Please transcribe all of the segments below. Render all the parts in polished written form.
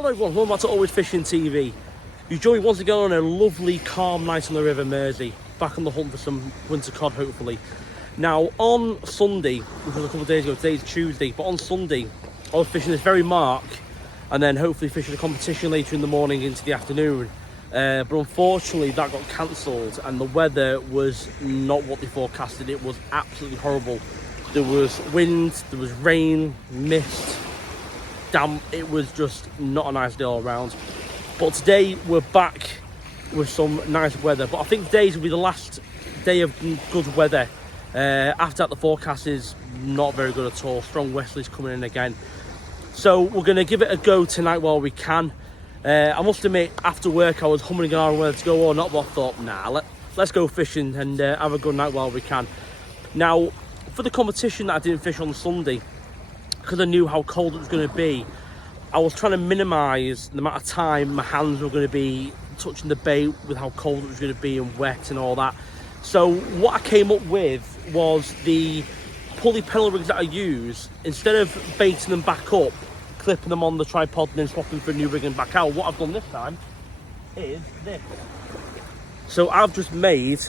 Hello everyone, welcome back to Always Fishing TV. You join me once again on a lovely calm night on the River Mersey. Back on the hunt for some winter cod hopefully. Now on Sunday, which was a couple of days ago, today's Tuesday, but on Sunday I was fishing this very mark and then hopefully fishing a competition later in the morning into the afternoon. But unfortunately that got cancelled and the weather was not what they forecasted. It was absolutely horrible. There was wind, there was rain, mist, damp. It was just not a nice day all around. But today we're back with some nice weather, but I think today's will be the last day of good weather. After that the forecast is not very good at all. Strong westerlies coming in again, so we're going to give it a go tonight while we can. I must admit, after work I was humming and ahhing whether to go or not, but I thought nah, let's go fishing and have a good night while we can. Now for the competition that I didn't fish on Sunday, because I knew how cold it was going to be, I was trying to minimise the amount of time my hands were going to be touching the bait with how cold it was going to be and wet and all that. So what I came up with was the pulley pedal rigs that I use. Instead of baiting them back up, clipping them on the tripod and then swapping for a new rig and back out, what I've done this time is this. So I've just made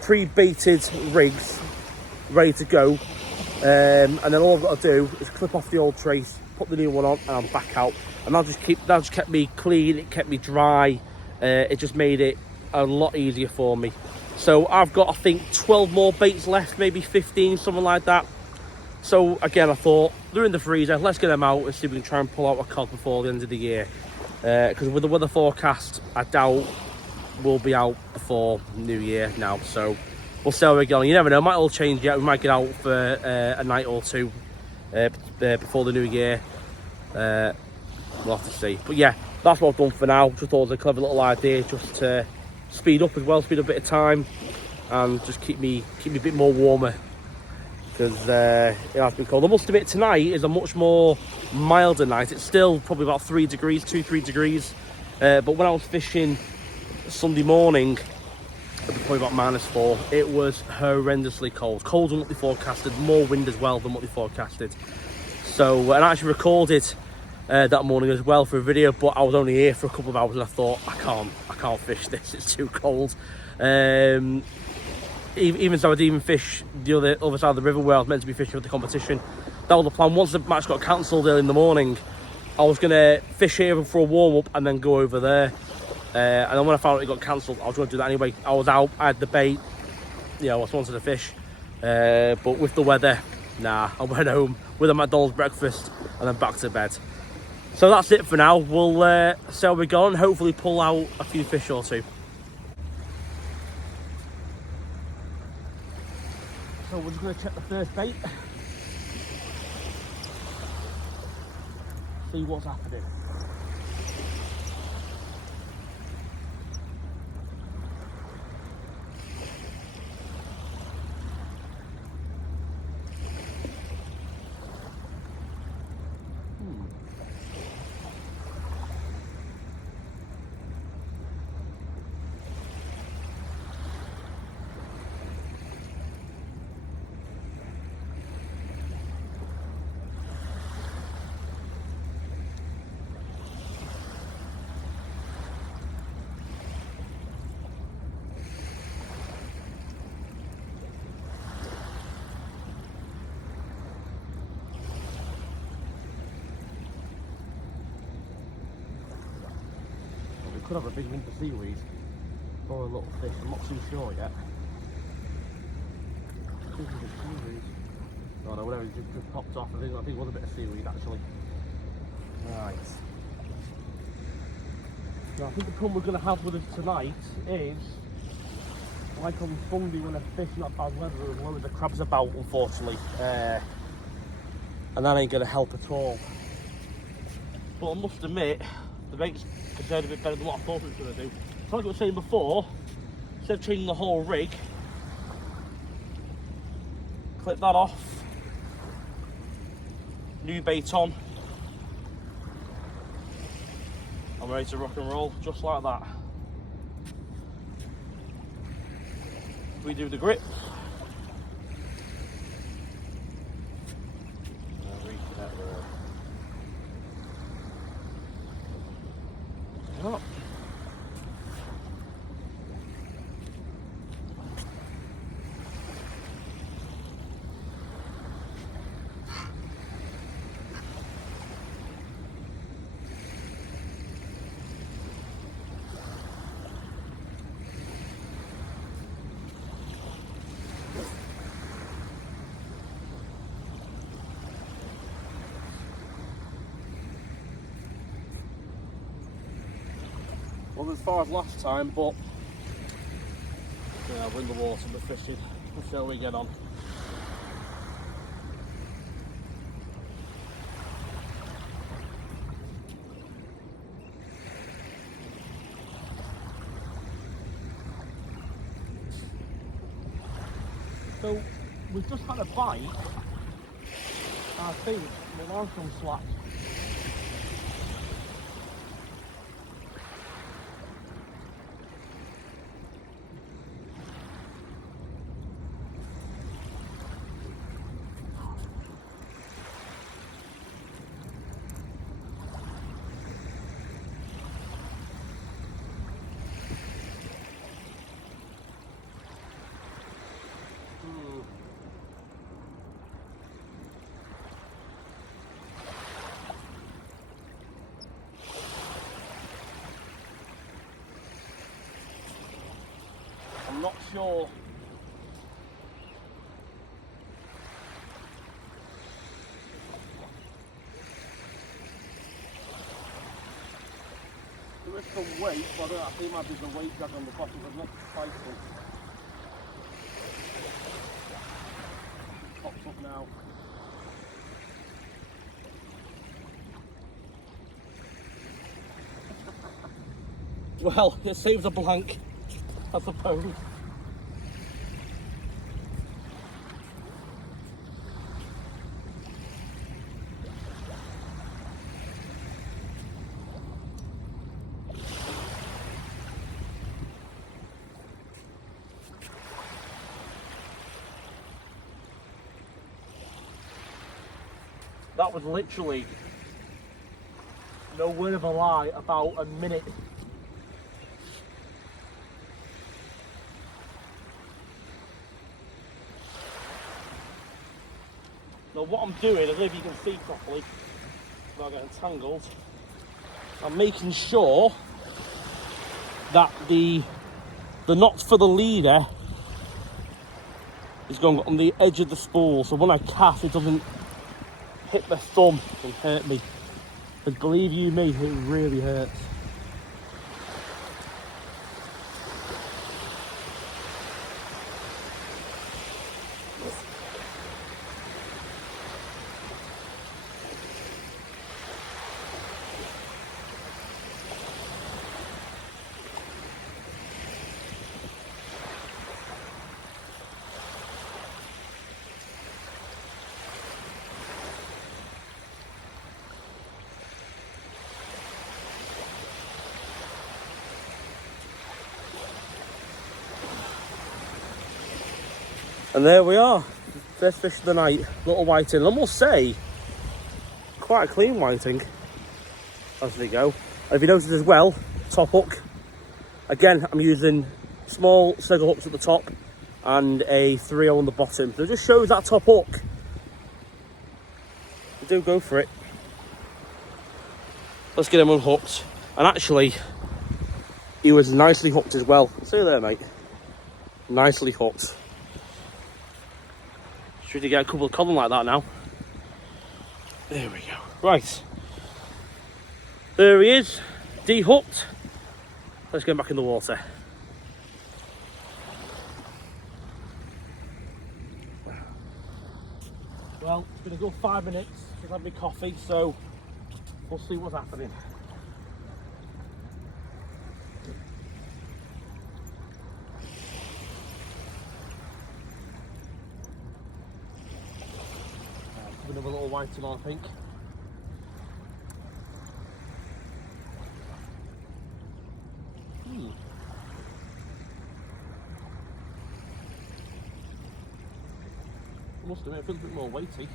pre-baited rigs ready to go. And then all I've got to do is clip off the old trace, put the new one on, and I'm back out. And that just kept me clean, it kept me dry. It just made it a lot easier for me. So I've got, I think, 12 more baits left, maybe 15, something like that. So again, I thought they're in the freezer, let's get them out and see if we can try and pull out a cod before the end of the year. Because with the weather forecast, I doubt we'll be out before New Year now. So we'll see how we're going. You never know, it might all change yet. We might get out for a night or two before the new year. We'll have to see. But yeah, that's what I've done for now. Just thought it was a clever little idea just to speed up as well, speed up a bit of time and just keep me a bit more warmer, because it has been cold. I must admit, tonight is a much more milder night. It's still probably about 3 degrees, 2-3 degrees. But when I was fishing Sunday morning, probably about -4, it was horrendously cold. Colder than what they forecasted, more wind as well than what they forecasted. So, and I actually recorded that morning as well for a video, but I was only here for a couple of hours and I thought, I can't fish this, it's too cold. Even so, I didn't even fish the other side of the river where I was meant to be fishing for the competition. That was the plan. Once the match got cancelled early in the morning, I was going to fish here for a warm-up and then go over there. And then when I found out it got cancelled, I was going to do that anyway. I was out, I had the bait, you know, I just wanted to fish. But with the weather, nah, I went home with a McDonald's breakfast and then back to bed. So that's it for now. We'll see how we go and hopefully pull out a few fish or two. So we're just going to check the first bait. See what's happening. Could have a big lump of seaweed or a little fish, I'm not too sure yet. I think it's seaweed. Oh no, whatever, it just popped off. I think it was a bit of seaweed actually. Right. Now I think the problem we're going to have with us tonight is, like on Sunday when I fished not bad weather, there was loads of crabs about unfortunately. And that ain't going to help at all. But I must admit, the bait's prepared a bit better than what I thought it was going to do. So like I was saying before, instead of changing the whole rig, clip that off, new bait on, I'm ready to rock and roll, just like that. We do the grip. Well, as far as last time, but yeah, we're in the water, we're fishing. Let's see how we get on. So we've just had a bite. I think the line's gone slack. I'm not sure. There is some weight, but I think it might be the weight drag on the bottom, but not spicy. It pops up now. Well, it saves a blank, I suppose. That was literally, no word of a lie, about a minute. Now what I'm doing, I don't know if you can see properly, without getting tangled, I'm making sure that the knot for the leader is going on the edge of the spool, so when I cast it doesn't hit my thumb and hurt me. But believe you me, it really hurts. And there we are, first fish of the night, little whiting. I must say, quite a clean whiting as they go. And if you notice as well, top hook. Again, I'm using small circle hooks at the top and a 3/0 on the bottom. So it just shows that top hook. Do go for it. Let's get him unhooked. And actually, he was nicely hooked as well. See you there, mate. Nicely hooked. Should we get a couple of cod like that now? There we go. Right. There he is, de-hooked. Let's get him back in the water. Well, it's been a good 5 minutes since I've had my coffee, so we'll see what's happening. Another little whiting on, I think. I must admit, it feels a bit more weighty.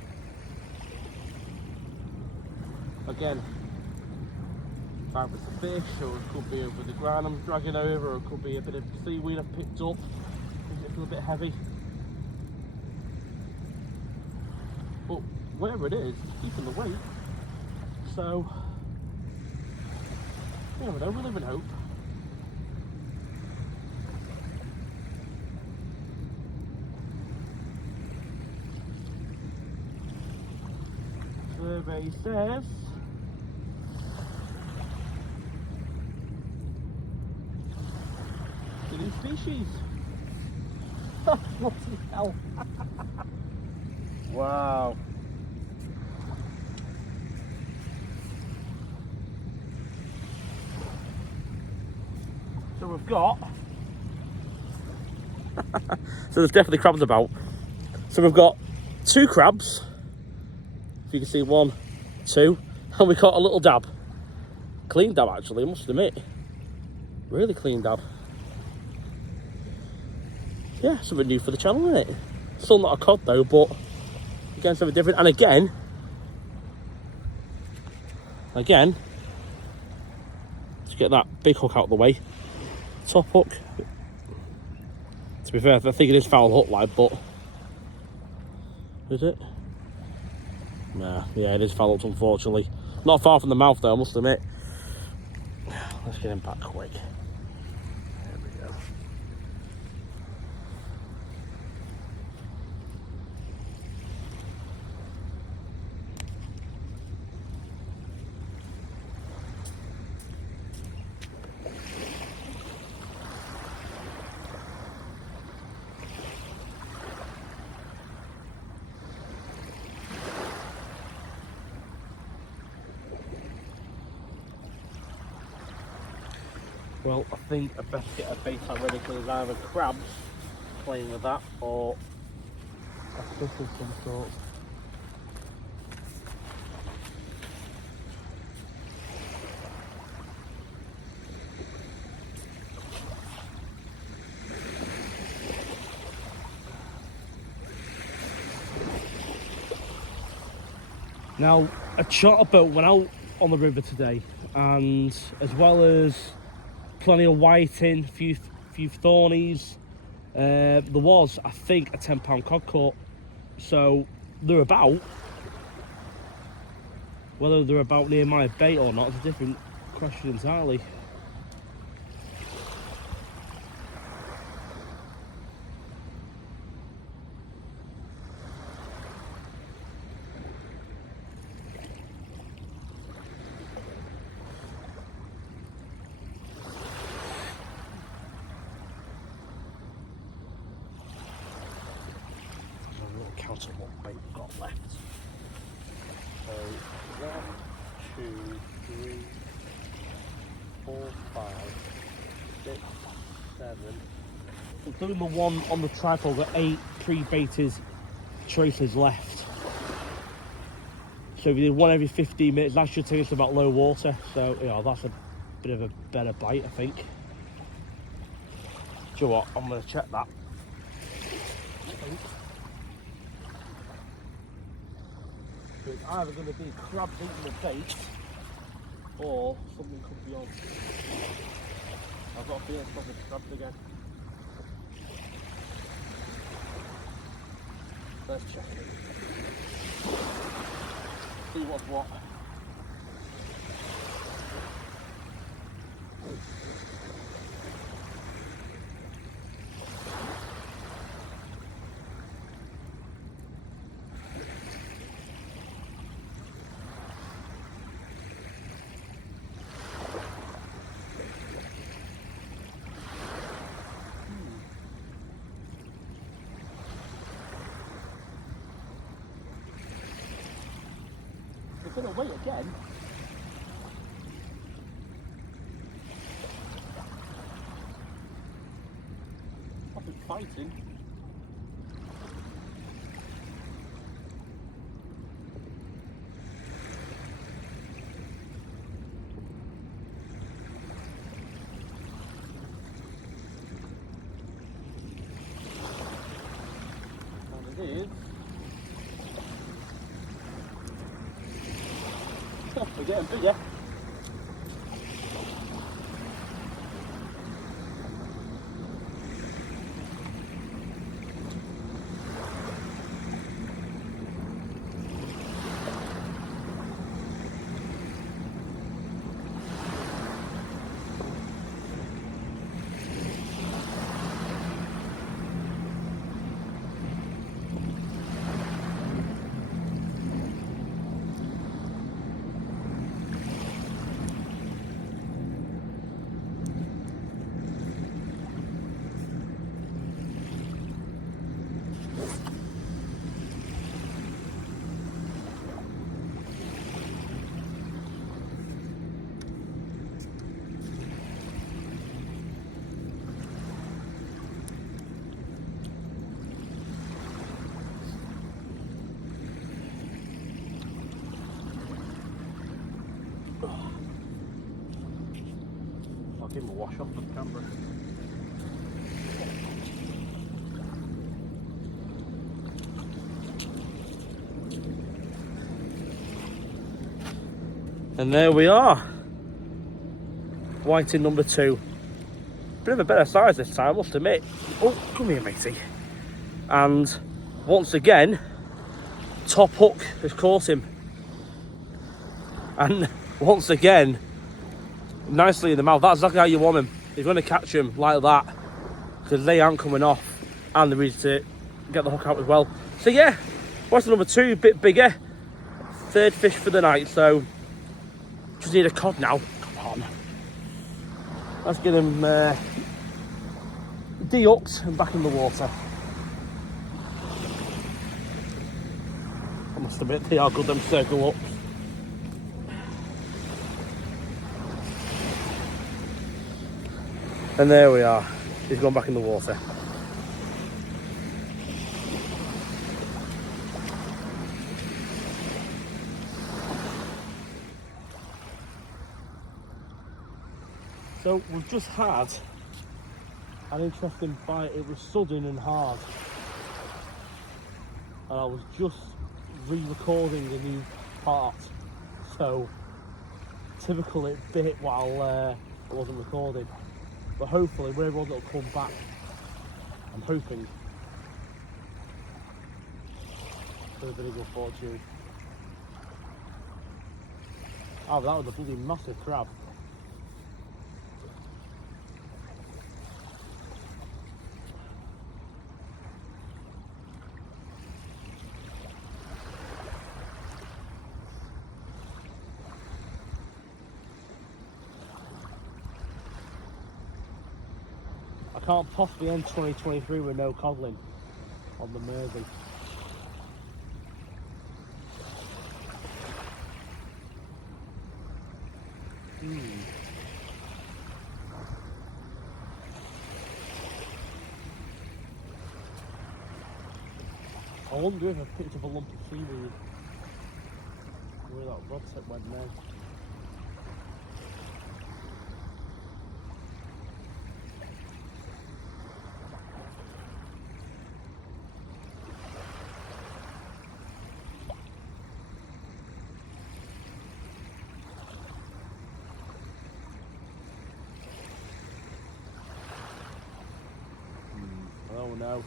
Again, either it's a fish, or it could be over the ground I'm dragging over, or it could be a bit of seaweed I've picked up. It feels a bit heavy. But whatever it is, it's keeping the weight. So, you never know, we live in hope. Survey says species. Bloody hell. Wow. So we've got... so there's definitely crabs about. So we've got 2 crabs. If you can see 1, 2. And we got a little dab. Clean dab actually, I must admit. Really clean dab. Yeah, something new for the channel, isn't it? Still not a cod though, but again, something different. And again, to get that big hook out of the way, top hook. To be fair, I think it is foul hook like, but is it? Nah, yeah, it is foul hooked, unfortunately. Not far from the mouth though, I must admit. Let's get him back quick. There we go. Well, I think I best get a bait out ready because there's either crabs playing with that or a fish of some sort. Now, a charter boat went out on the river today, and as well as plenty of whiting, a few thornies, there was, I think, a £10 cod caught. So they're about. Whether they're about near my bait or not is a different question entirely. Count of what bait we've got left. So 1, 2, 3, 4, 5, 6, 7. Including the one on the tripod, we've got 8 pre-baited traces left. So if we did one every 15 minutes, that should take us to about low water. So yeah, that's a bit of a better bite, I think. Do you know what? I'm going to check that. It's either going to be crabs eating the bait or something could be on. I've got a feeling it's probably crabs again. Let's check it. See what's what. They're going to wait again. Nothing fighting. And it is. We're getting bigger. give him a wash off the camera. And there we are. Whiting number 2. Bit of a better size this time, I must admit. Oh, come here, matey. And once again, top hook has caught him. And once again, nicely in the mouth. That's exactly how you want him. You're going to catch him like that because they aren't coming off and they're easy to get the hook out as well. So yeah, whiting number 2, a bit bigger. 3rd fish for the night, so just need a cod now. Come on. Let's get him de-hooked and back in the water. I must admit, they are good, them circle ups. And there we are. He's gone back in the water. So we've just had an interesting bite. It was sudden and hard. And I was just re-recording the new part. So typical, it bit while I wasn't recording. But hopefully we're able to come back. I'm hoping for a bit of good fortune. Oh, that was a bloody massive crab. I can't possibly end 2023 with no codling on the Mersey. I wonder if I picked up a lump of seaweed where that rod tip went now. Oh no.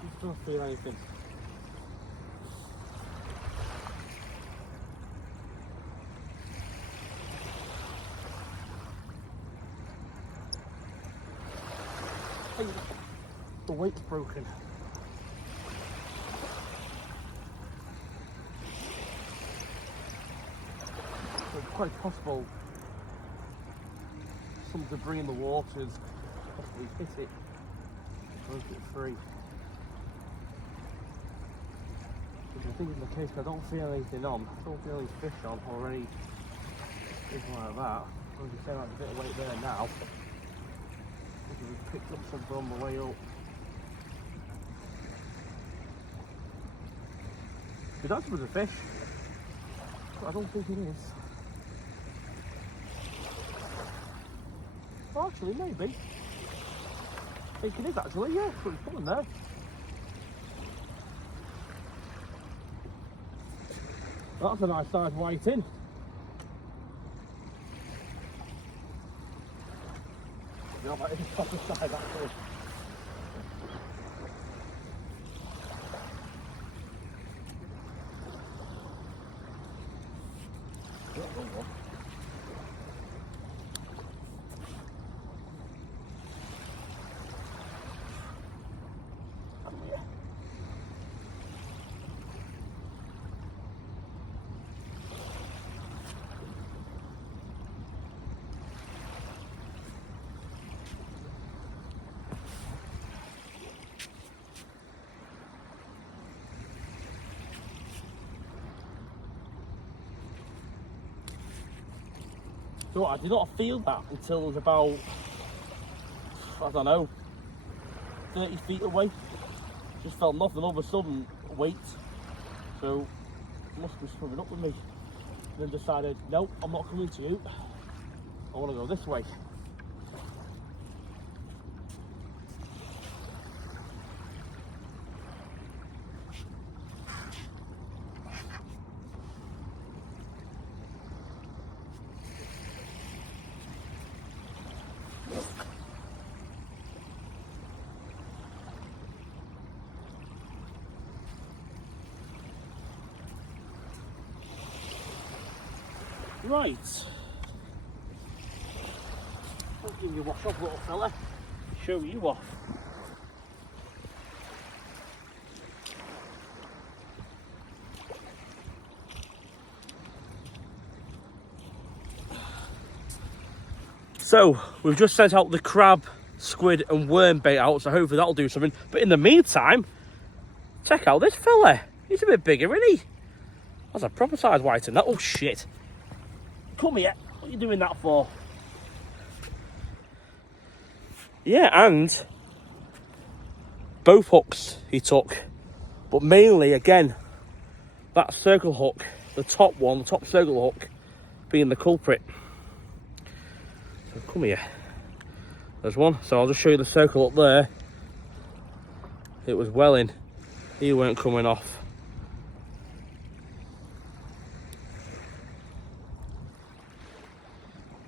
I don't feel anything. Hey, the weight's broken. It's quite possible some debris in the waters possibly hit it, broke it free. Which I think is the case, because I don't feel anything on. I don't feel any fish on or anything like that. I'm just saying, like a bit of weight there now. Because we've picked up something on the way up. It actually was a fish, but I don't think it is. Well, actually, maybe. I think it is actually, yeah, but it's pulling there. That's a nice size whiting. Yeah, that is a proper size actually. So I did not feel that until it was about, I don't know, 30 feet away. Just felt nothing, all of a sudden, weight. So, must be swimming up with me. Then decided, no, I'm not coming to you. I want to go this way. Right. I'll give you a wash off, little fella. Show you off. So, we've just sent out the crab, squid and worm bait out, so hopefully that'll do something. But in the meantime, check out this fella. He's a bit bigger, isn't he? That's a proper size whiting. Oh shit. Come here. What are you doing that for? Yeah, and both hooks he took. But mainly, again, that circle hook, the top one, the top circle hook, being the culprit. So come here. There's one. So I'll just show you the circle up there. It was welling. He weren't coming off.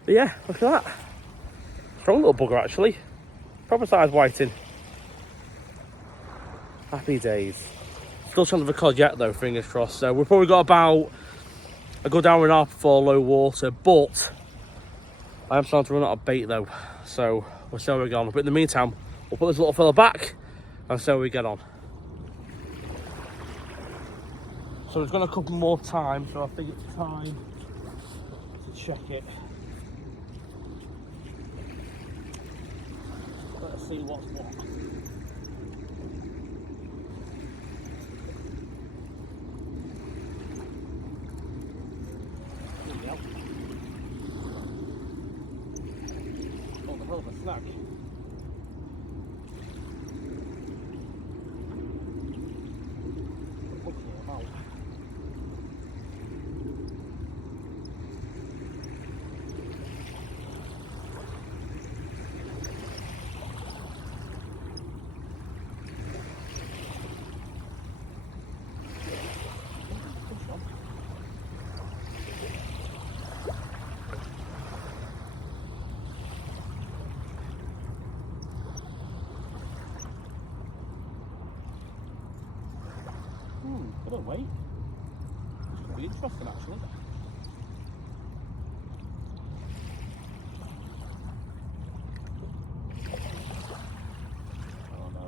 But yeah, look at that. Strong little bugger actually. Proper size whiting. Happy days. Still trying to record yet though, fingers crossed. So we've probably got about a good hour and a half before low water, but I am starting to run out of bait though. So we'll see how we get on. But in the meantime, we'll put this little fella back and see how we get on. So it's got a couple more times, so I think it's time to check it. Let's see what's what. There we go. Oh, the hell of a snack. Look at him out. Good on weight. This could be interesting actually. Oh no.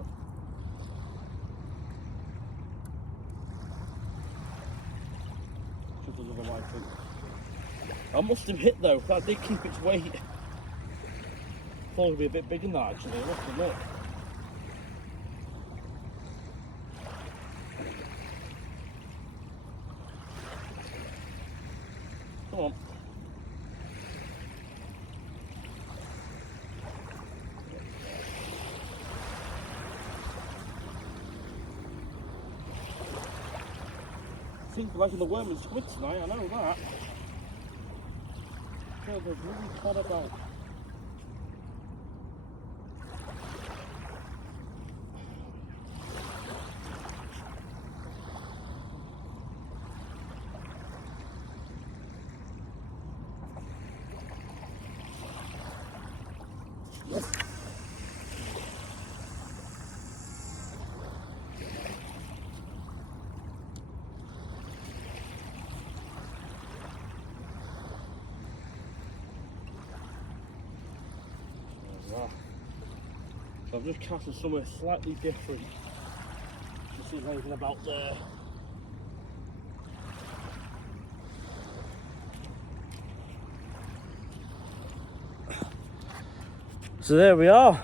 Just another white thing. I must have hit though, that did keep its weight. Thought it would be a bit bigger than that actually, I must admit. Come on. Seems like the worm and squid tonight, I know that. God, they're really caught about. So I've just casted somewhere slightly different. To see if anything about there. So there we are.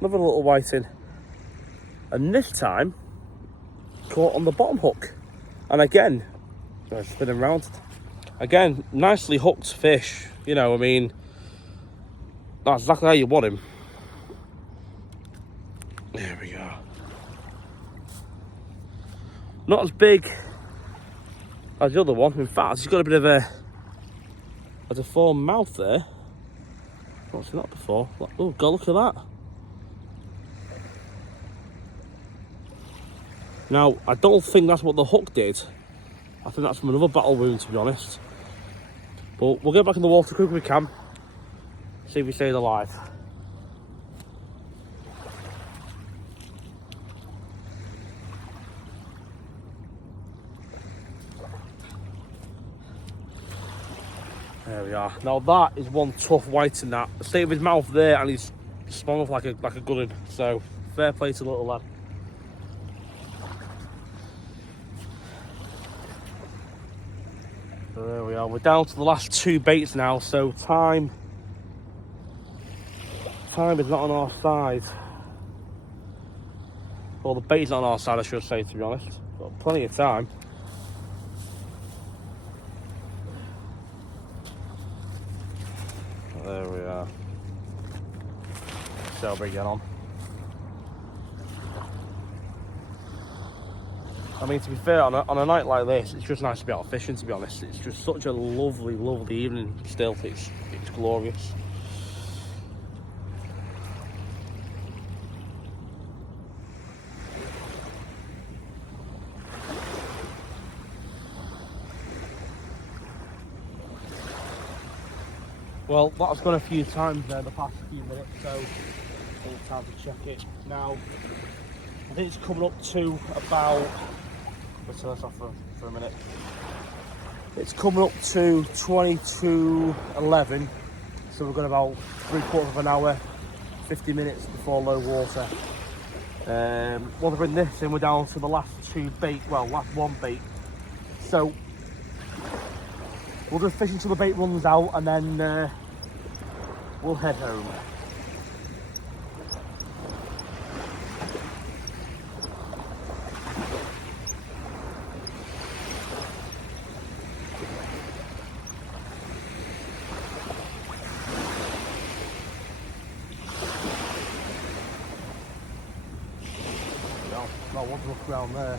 Another little whiting. And this time, caught on the bottom hook. And again, spinning round. Again, nicely hooked fish. You know, I mean, that's exactly how you want him. There we go. Not as big as the other one. In fact, he's got a bit of a deformed mouth there. I've not seen that before. Oh God, look at that. Now, I don't think that's what the hook did. I think that's from another battle wound, to be honest. But we'll get back in the water as quick as we can. See if he stays alive. There we are. Now that is one tough white in that. The state of his mouth there, and he's sprung off like a good one. So fair play to the little lad. So there we are. We're down to the last 2 baits now. So time is not on our side. Well, the bait's not on our side, I should say, to be honest. Got plenty of time. There we are. See how we get on. I mean, to be fair, on a night like this, it's just nice to be out fishing, to be honest. It's just such a lovely, lovely evening still. It's glorious. Well, that's gone a few times there the past few minutes, so it's time to check it. Now, I think it's coming up to about, let's turn this off for a minute. It's coming up to 22:11, so we've got about 3/4 of an hour, 50 minutes before low water. Once I bring this in, we're down to the last 2 bait, well, last 1 bait. So we'll just fish until the bait runs out, and then we'll head home. Well, one look around there.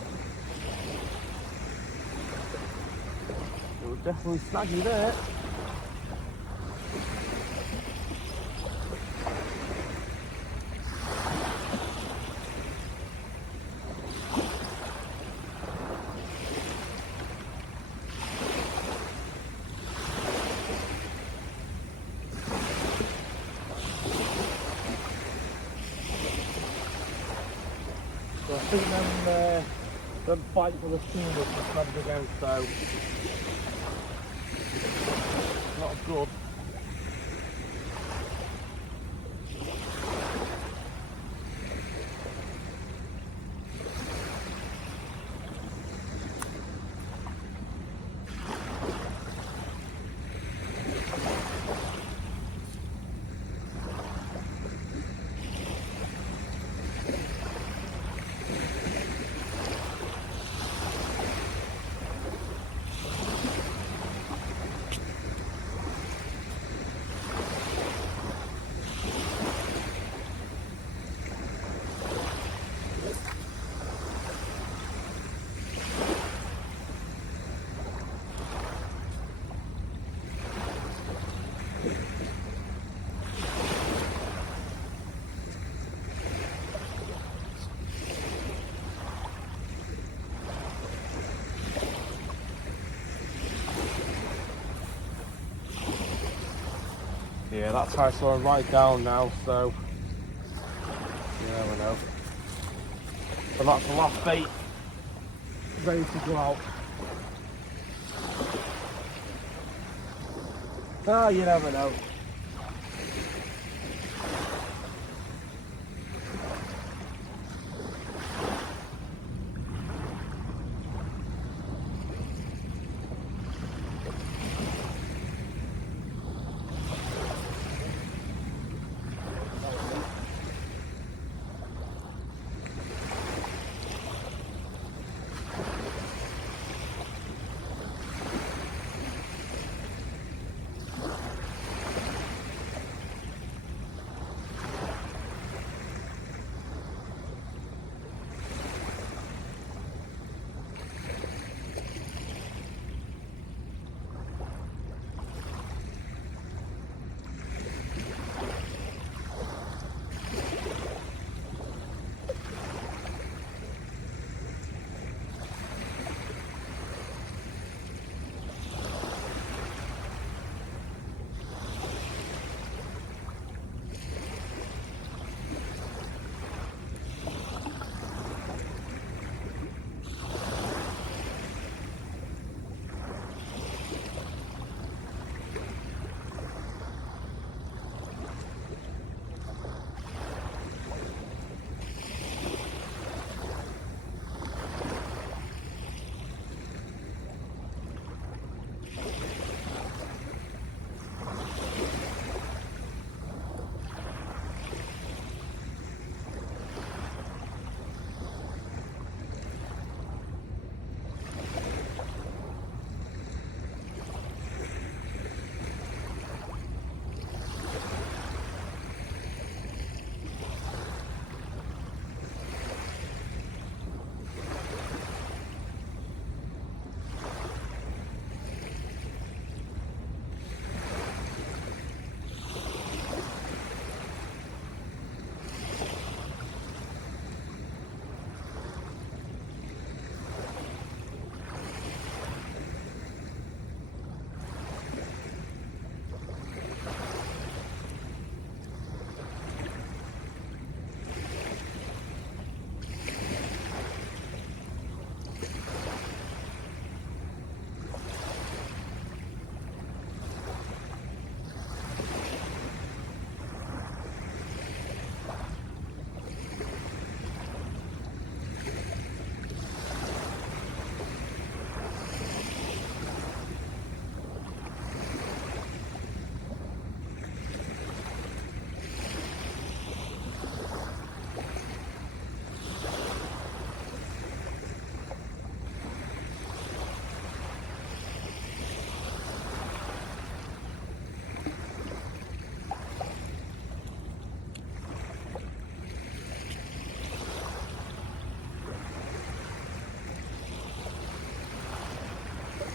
It was definitely snaggy there. So I think them bites for the steam was snagged again, so not good. Yeah, that tide's slowing right down now, so you never know. So that's the last bait ready to go out. Ah, you never know.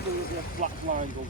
absolutely a flat blind one.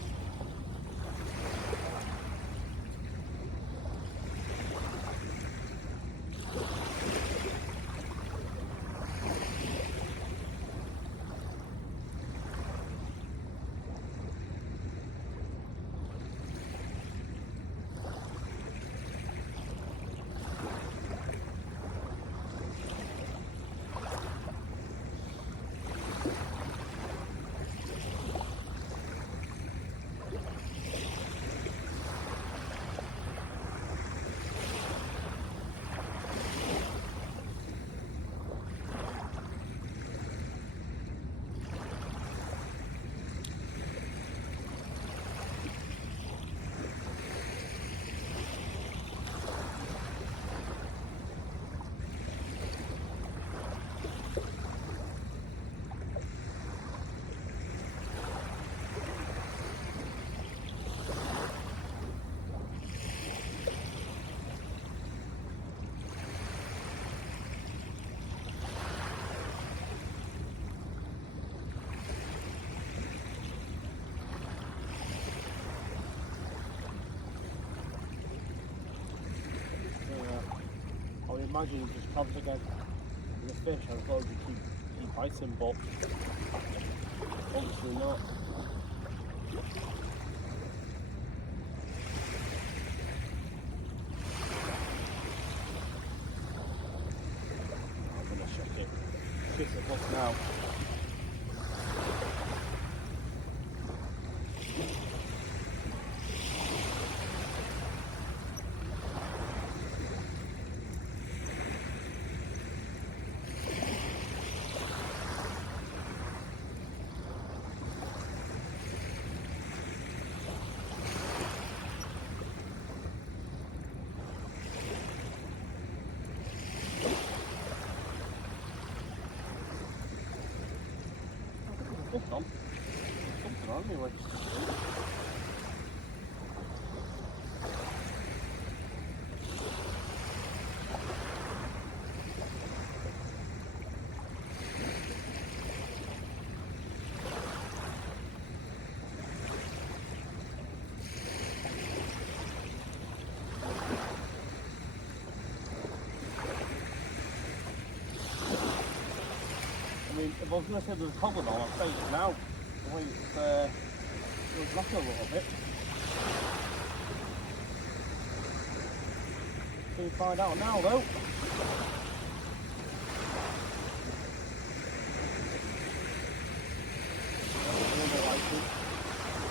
I would imagine he just comes again with a fish as long as you keep biting, but obviously not. I'm gonna check it. Kiss the hook now. Something on anyway. I mean, if I was going to say there's a cobbler on, I'd say it now. The way it's rocking a little bit. So we find out now though.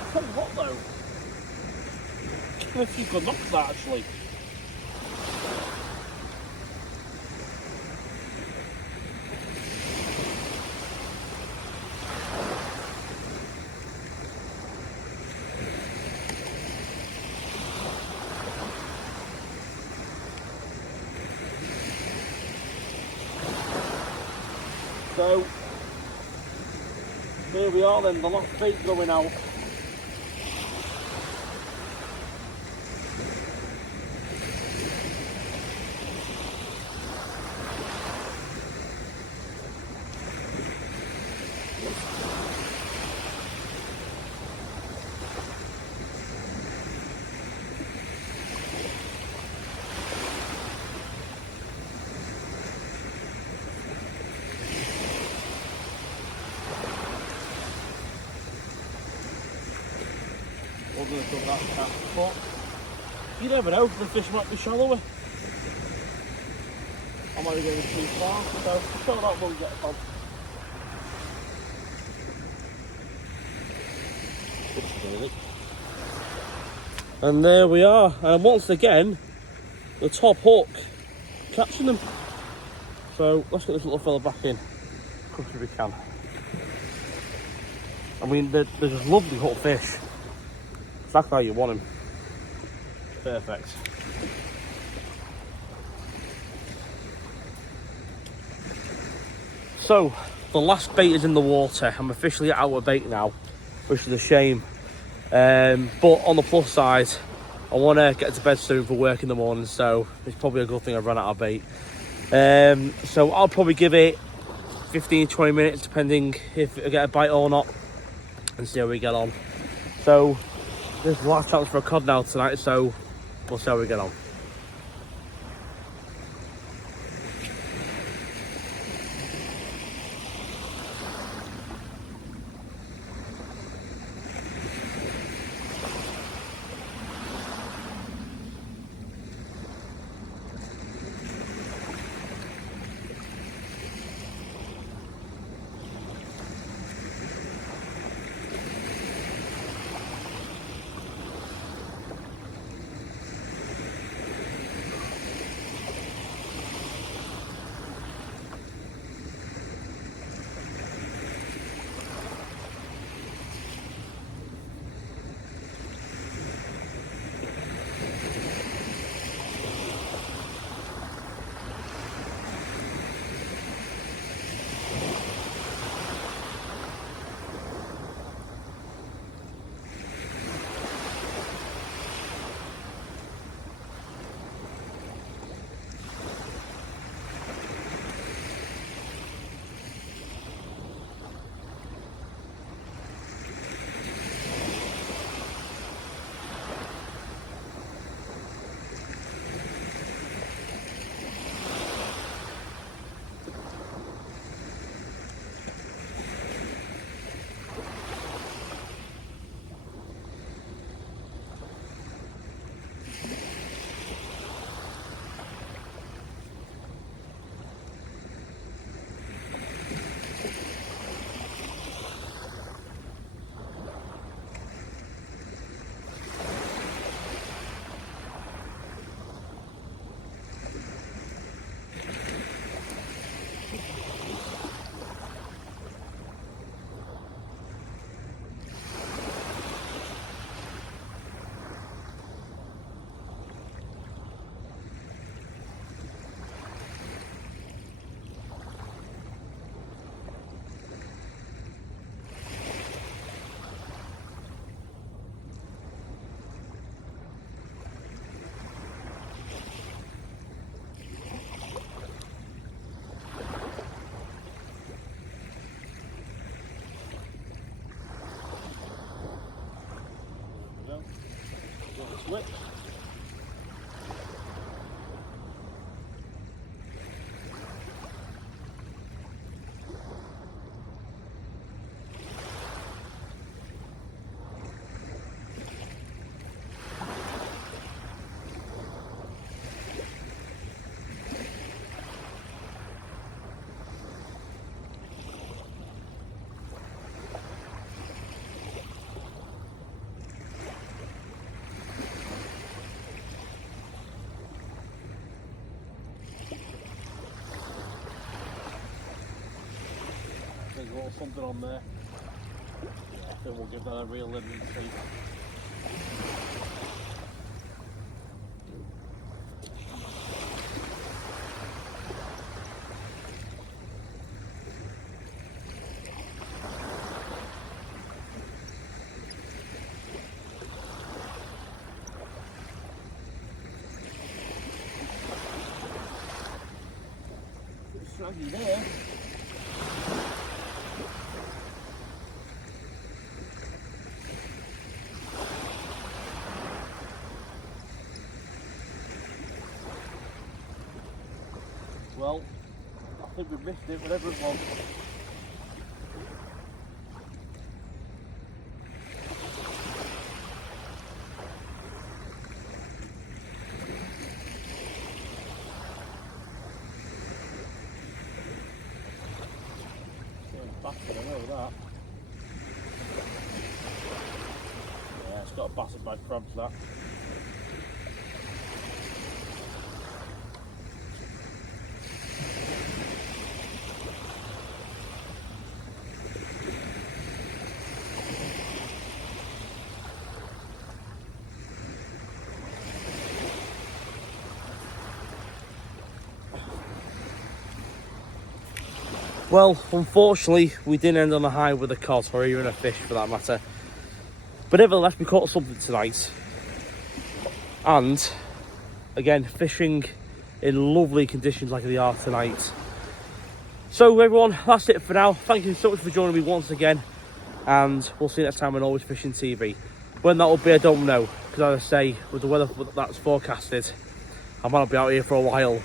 I'll tell you what though. If you could knock that actually. So, here we are then, the last bait going out. We're going to cut that cat, but you never know, the fish might be shallower. I might be going too far, so I'm sure that won't get on. And there we are, and once again, the top hook catching them. So let's get this little fella back in, as quick as we can. I mean, they're just lovely hook fish. Exactly how you want him. Perfect. So, the last bait is in the water. I'm officially out of bait now, which is a shame. But on the plus side, I want to get to bed soon for work in the morning, so it's probably a good thing I've run out of bait. So I'll probably give it 15-20 minutes, depending if I get a bite or not. and see how we get on. So this is the last chance for a cod now tonight, so we'll see how we get on. Switch. There's a little something on there. Yeah, I think we'll give that a real living see. Snuggy there. Well, I think we missed it, whatever it was. Bastard, I know that. Yeah, it's got a bastard by crabs, that. Well, unfortunately, we didn't end on a high with a cod, or even a fish for that matter. But nevertheless, we caught something tonight. And, again, fishing in lovely conditions like they are tonight. So, everyone, that's it for now. Thank you so much for joining me once again. and we'll see you next time on Always Fishing TV. When that will be, I don't know, because as I say, with the weather that's forecasted, I might not be out here for a while.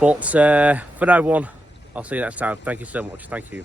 But for now, everyone, I'll see you next time. Thank you so much. Thank you.